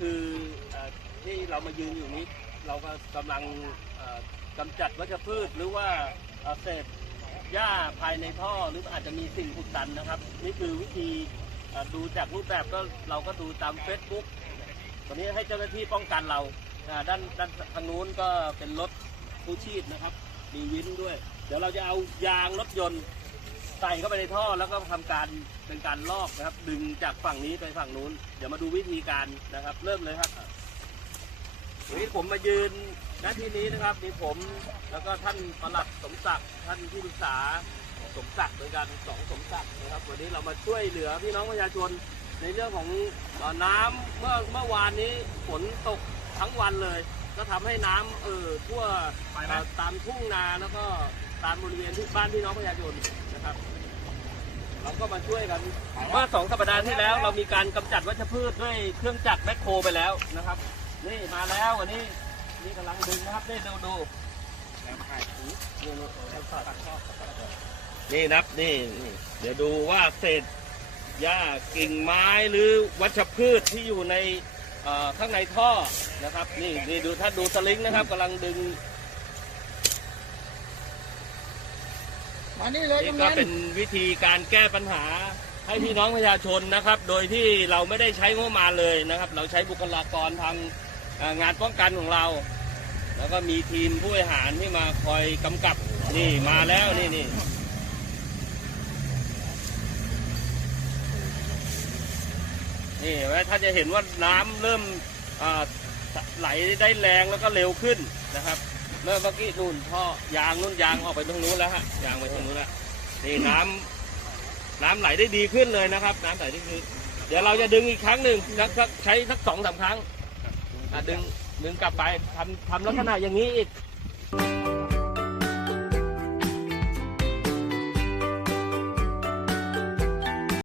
คือที่เรามายืนอยู่นี้ เราก็กำลังกำจัดวัชพืชหรือว่าเศษหญ้าภายในท่อหรืออาจจะมีสิ่งอุดตันนะครับ นี่คือวิธีดูจากรูปแบบก็เราก็ดูตาม Facebook ตอนนี้ให้เจ้าหน้าที่ป้องกันเราด้านด้านทางนู้นก็เป็นรถกู้ชีพนะครับ มีวินด้วย เดี๋ยวเราจะเอายางรถยนต์ ใส่เข้าไปในท่อแล้วก็ทำการเป็นการลอกนะครับ ดึงจากฝั่งนี้ไปฝั่งนู้น เดี๋ยวมาดูวิธีการนะครับ เริ่มเลยครับวันนี้ผมมายืนหน้าที่นี้นะครับมีผมแล้วก็ท่านปลัดสมศักดิ์ท่านที่ปรึกษาสมศักดิ์เหมือนกันสองสมศักดิ์นะครับ วันนี้เรามาช่วยเหลือพี่น้องประชาชนในเรื่องของเอ่อน้ำเมื่อเมื่อวานนี้ฝนตกทั้งวันเลย ก็ทำให้น้ำเอ่อทั่วไปไหมเอ่อตามทุ่งนาแล้วก็ตามบริเวณที่บ้านพี่น้องประชาชน นะครับ เราก็มาช่วยกันเมื่อสองสัปดาห์ที่แล้ว เรามีการกำจัดวัชพืชด้วยเครื่องจักรแมคโครไปแล้วนะครับ นี่มาแล้ววันนี้นี่กำลังดึงนะครับนี่ดูดูนี่นับนี่นี่ เดี๋ยวดูว่าเศษหญ้ากิ่งไม้หรือวัชพืชที่อยู่ในเอ่อข้างในท่อนะครับ นี่นี่ดูถ้าดูสลิงนะครับกำลังดึง มานี่เลยนี่กำก็นันเป็นวิธีการแก้ปัญหาให้พี่น้องประชาชนนะครับ โดยที่เราไม่ได้ใช้งบประมาณเลยนะครับ เราใช้บุคลากรทางเอ่องานป้องกันของเรา แล้วก็มีทีมผู้บริหารที่มาคอยกำกับนี่มาแล้วนี่นี่นี่เห็นไหมถ้านจะเห็นว่าน้ำเริ่มอ่าไหลได้แรงแล้วก็เร็วขึ้นนะครับ เมื่อเมื่อกี้นู่นท่อยางนู่นยางออกไปตรงนู้นแล้วฮะยางไปตรงนู้นแล้วนี่น้ำน้ำไหลได้ดีขึ้นเลยนะครับ น้ำไหลได้ดีเดี๋ยวเราจะดึงอีกครั้งหนึ่งสักใช้สักสองสามครั้งดึงดึงกลับไปทำทำลักษณะอย่างนี้อีก